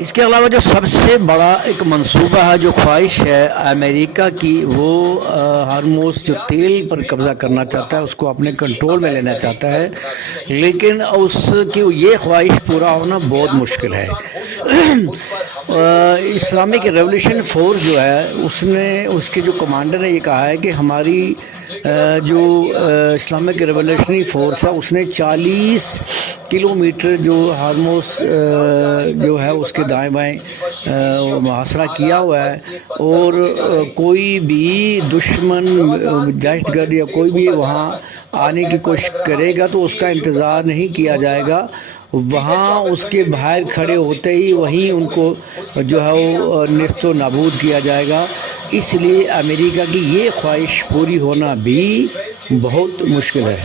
اس کے علاوہ جو سب سے بڑا ایک منصوبہ ہے، جو خواہش ہے امریکہ کی، وہ ہارموز جو تیل پر قبضہ کرنا چاہتا ہے، اس کو اپنے کنٹرول میں لینا چاہتا ہے، لیکن اس کی یہ خواہش پورا ہونا بہت مشکل ہے۔ اسلامک ریولیوشن فورس جو ہے، اس کے جو کمانڈر نے یہ کہا ہے کہ ہماری جو اسلامک ریولیوشنری فورس ہے، اس نے 40 کلومیٹر جو ہارموز جو ہے اس کے دائیں بائیں محاصرہ کیا ہوا ہے، اور کوئی بھی دشمن دہشت گرد یا کوئی بھی وہاں آنے کی کوشش کرے گا تو اس کا انتظار نہیں کیا جائے گا، وہاں اس کے باہر کھڑے ہوتے ہی وہیں ان کو جو ہے وہ نیست و نابود کیا جائے گا۔ اس لیے امریکہ کی یہ خواہش پوری ہونا بھی بہت مشکل ہے۔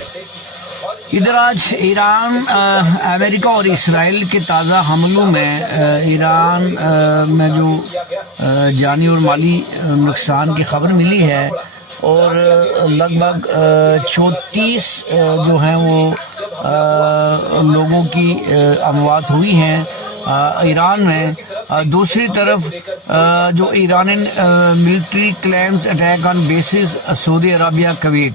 ادھر آج ایران، امریکہ اور اسرائیل کے تازہ حملوں میں ایران میں جو جانی اور مالی نقصان کی خبر ملی ہے، اور لگ بھگ 34 جو ہیں وہ لوگوں کی اموات ہوئی ہیں ایران میں۔ دوسری طرف جو Iranian military claims attack on bases Saudi Arabia Kuwait.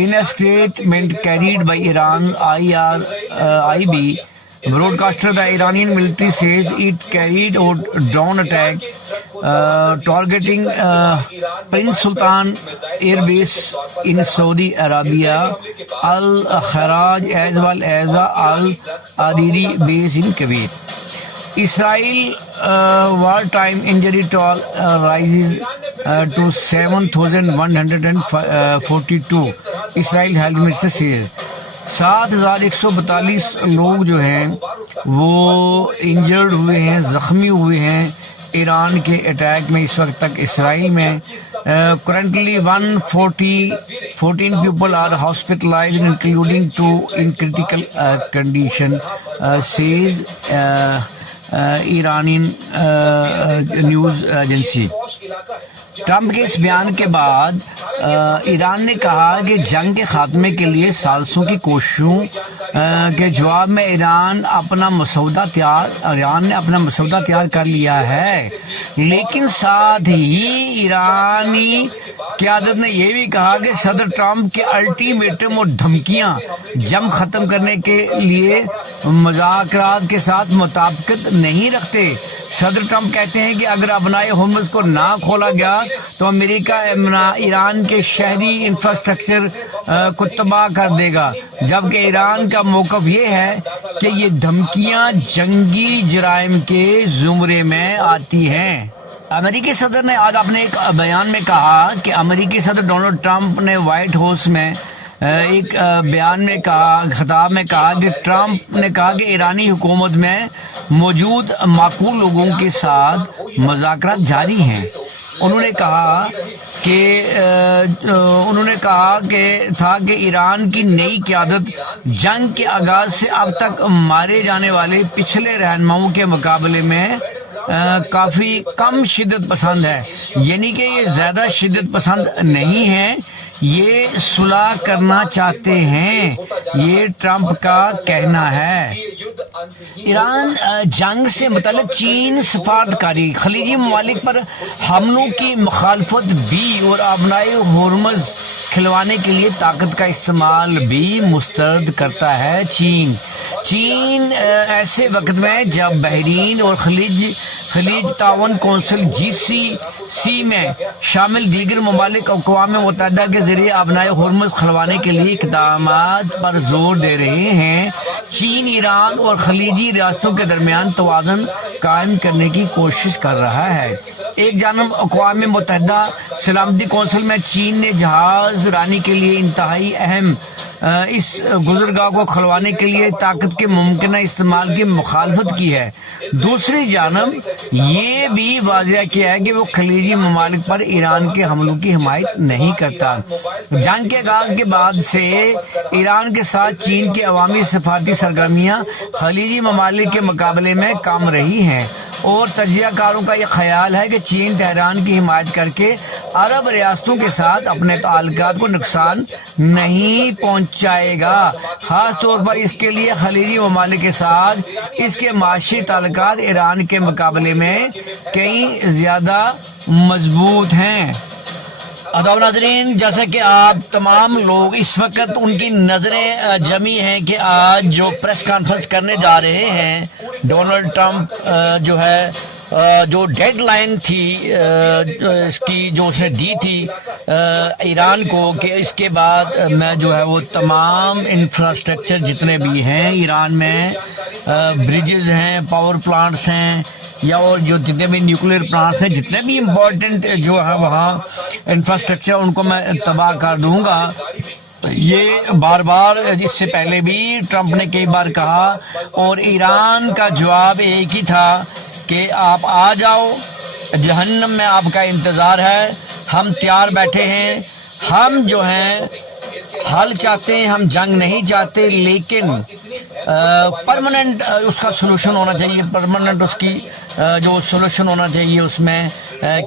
In a statement carried by Iran IRIB broadcaster, the Iranian military says it carried out drone attack targeting Prince Sultan Air Base in Saudi Arabia, Al Kharaj, as well as Al Adiri base in Kuwait. Israel wartime injury toll rises to 7,142. Israel health minister سے 7,142 لوگ جو ہیں وہ injured ہوئے ہیں، زخمی ہوئے ہیں ایران کے اٹیک میں اس وقت تک اسرائیل میں۔ currently 114 people are hospitalized including 2 in critical condition, says Iranian news agency۔ Trump کے اس بیان کے بعد ایران نے کہا کہ جنگ کے خاتمے کے لیے سازشوں کی کوششوں کے جواب میں ایران نے اپنا مسودہ تیار کر لیا ہے، لیکن ساتھ ہی ایرانی قیادت نے یہ بھی کہا کہ صدر ٹرمپ کے الٹیمیٹم اور دھمکیاں جنگ ختم کرنے کے لیے مذاکرات کے ساتھ مطابقت نہیں رکھتے۔ صدر ٹرمپ کہتے ہیں کہ اگر ابنائے ہرمز کو نہ کھولا گیا تو امریکہ ایران کے شہری انفراسٹرکچر کو تباہ کر دے گا، جبکہ ایران کا موقف یہ ہے کہ یہ دھمکیاں جنگی جرائم کے زمرے میں آتی ہیں۔ امریکی صدر نے آج اپنے ایک بیان میں کہا کہ امریکی صدر ڈونلڈ ٹرمپ نے وائٹ ہاؤس میں ایک بیان میں خطاب میں کہا کہ ٹرمپ نے کہا کہ ایرانی حکومت میں موجود معقول لوگوں کے ساتھ مذاکرات جاری ہیں۔ انہوں نے کہا کہ ایران کی نئی قیادت جنگ کے آغاز سے اب تک مارے جانے والے پچھلے رہنماؤں کے مقابلے میں کافی کم شدت پسند ہے، یعنی کہ یہ زیادہ شدت پسند نہیں ہے، یہ صلح کرنا چاہتے ہیں، یہ ٹرمپ کا کہنا ہے۔ ایران جنگ سے متعلق چین سفارتکاری، خلیجی ممالک پر حملوں کی مخالفت بھی اور ابنائے ہرمز کھلوانے کے لیے طاقت کا استعمال بھی مسترد کرتا ہے۔ چین ایسے وقت میں جب بحرین اور خلیج تعاون کونسل GCC میں شامل دیگر ممالک اقوام متحدہ کے ذریعے ابنائے ہرمز کھلوانے کے لیے اقدامات پر زور دے رہے ہیں، چین ایران اور خلیجی ریاستوں کے درمیان توازن قائم کرنے کی کوشش کر رہا ہے۔ ایک جانب اقوام متحدہ سلامتی کونسل میں چین نے جہاز رانی کے لیے انتہائی اہم اس گزرگاہ کو کھلوانے کے لیے طاقت کے ممکنہ استعمال کی مخالفت کی ہے، دوسری جانب یہ بھی واضح کیا ہے کہ وہ خلیجی ممالک پر ایران کے حملوں کی حمایت نہیں کرتا۔ جنگ کے آغاز کے بعد سے ایران کے ساتھ چین کی عوامی سفارتی سرگرمیاں خلیجی ممالک کے مقابلے میں کم رہی ہیں، اور تجزیہ کاروں کا یہ خیال ہے کہ چین تہران کی حمایت کر کے عرب ریاستوں کے ساتھ اپنے تعلقات کو نقصان نہیں پہنچائے گا، خاص طور پر اس کے لیے خلیجی ممالک کے ساتھ اس کے معاشی تعلقات ایران کے مقابلے میں کئی زیادہ مضبوط ہیں۔ ادب ناظرین، جیسا کہ آپ تمام لوگ اس وقت ان کی نظریں جمی ہیں کہ آج جو پریس کانفرنس کرنے جا رہے ہیں ڈونلڈ ٹرمپ، جو ہے جو ڈیڈ لائن تھی اس کی جو اس نے دی تھی ایران کو کہ اس کے بعد میں جو ہے وہ تمام انفراسٹرکچر جتنے بھی ہیں ایران میں، بریجز ہیں، پاور پلانٹس ہیں، یا اور جو جتنے بھی نیوکلیر پلانٹس ہیں، جتنے بھی امپورٹنٹ جو ہے وہاں انفراسٹرکچر، ان کو میں تباہ کر دوں گا۔ یہ بار بار اس سے پہلے بھی ٹرمپ نے کئی بار کہا، اور ایران کا جواب ایک ہی تھا کہ آپ آ جاؤ، جہنم میں آپ کا انتظار ہے، ہم تیار بیٹھے ہیں، ہم جو ہیں حل چاہتے ہیں، ہم جنگ نہیں چاہتے، لیکن پرماننٹ اس کا سلوشن ہونا چاہیے، پرماننٹ اس کی جو سلوشن ہونا چاہیے اس میں،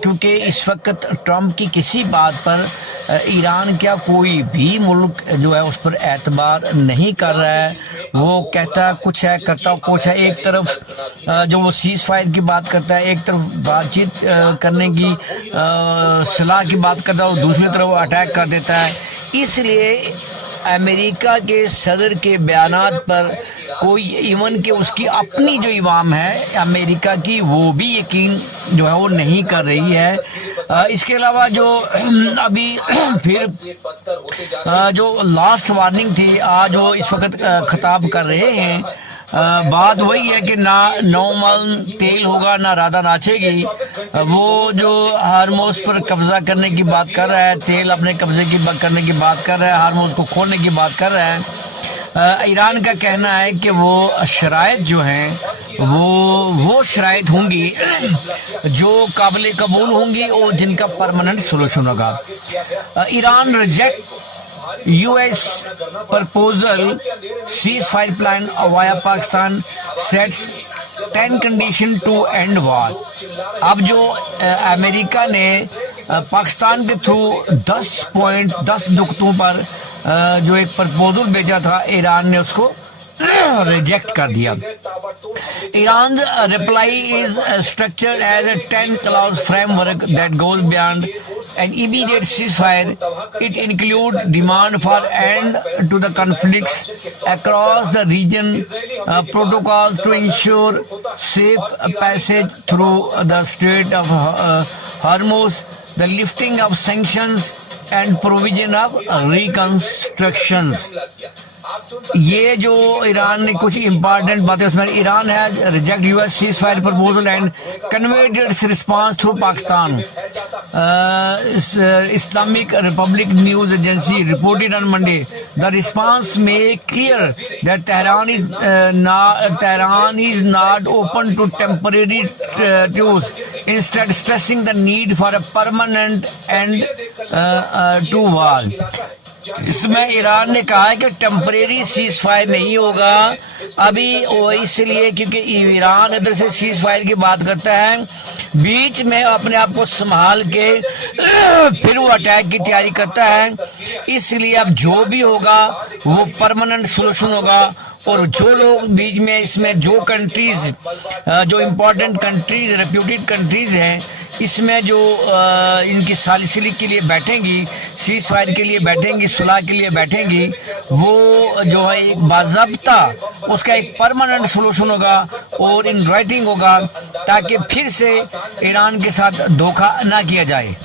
کیونکہ اس وقت ٹرمپ کی کسی بات پر ایران کیا کوئی بھی ملک جو ہے اس پر اعتبار نہیں کر رہا ہے۔ وہ کہتا کچھ ہے، کرتا کچھ ہے۔ ایک طرف جو وہ سیز فائر کی بات کرتا ہے، ایک طرف بات چیت کرنے کی صلاح کی بات کرتا ہے، اور دوسری طرف وہ اٹیک کر دیتا ہے۔ اس لیے امریکہ کے صدر کے بیانات پر کوئی ایون کہ اس کی اپنی جو عوام ہے امریکہ کی، وہ بھی یقین جو ہے وہ نہیں کر رہی ہے۔ اس کے علاوہ جو ابھی پھر جو لاسٹ وارننگ تھی، آج وہ اس وقت خطاب کر رہے ہیں، بات وہی ہے کہ نہ 9 من تیل ہوگا، نہ رادہ ناچے گی۔ وہ جو ہارموز پر قبضہ کرنے کی بات کر رہا ہے، تیل اپنے قبضے کی کرنے کی بات کر رہا ہے، ہارموز کو کھولنے کی بات کر رہا ہے۔ ایران کا کہنا ہے کہ وہ شرائط جو ہیں وہ شرائط ہوں گی جو قابل قبول ہوں گی اور جن کا پرماننٹ سولوشن ہوگا۔ Iran reject US proposal ceasefire plan via Pakistan sets 10 condition to end war۔ اب جو امریکہ نے پاکستان کے تھرو 10 نقطوں پر جو ایک پرپوزل بھیجا تھا، ایران نے اس کو ریجیکٹ کر دیا۔ Iran's reply is structured as a 10-clause framework that goes beyond an immediate ceasefire. It includes demand for end to the conflicts across the region, protocols to ensure safe passage through the Strait of Hormuz, the lifting of sanctions, and provision of reconstructions۔ یہ جو ایران نے کچھ important باتیں اس میں، Iran has reject US ceasefire proposal and conveyed its response through Pakistan. Islamic Republic news agency reported on Monday the response made clear that Tehran is not open to temporary truce, instead stressing the need for a permanent end to war۔ اس میں ایران نے کہا ہے کہ temporary cease fire نہیں ہوگا ابھی، وہ اس لیے کیونکہ ایران ادھر سے سیز فائر کی بات کرتا ہے، بیچ میں اپنے آپ کو سنبھال کے پھر وہ اٹیک کی تیاری کرتا ہے۔ اس لیے اب جو بھی ہوگا وہ پرماننٹ سولوشن ہوگا، اور جو لوگ بیچ میں اس میں جو کنٹریز جو امپورٹنٹ کنٹریز ریپیوٹیڈ کنٹریز ہیں، اس میں جو ان کی سالسلی کے لیے بیٹھیں گی، سیز فائر کے لیے بیٹھیں گی، صلح کے لیے بیٹھیں گی، وہ جو ہے ایک باضابطہ اس کا ایک پرماننٹ سولوشن ہوگا اور ان رائٹنگ ہوگا، تاکہ پھر سے ایران کے ساتھ دھوکہ نہ کیا جائے۔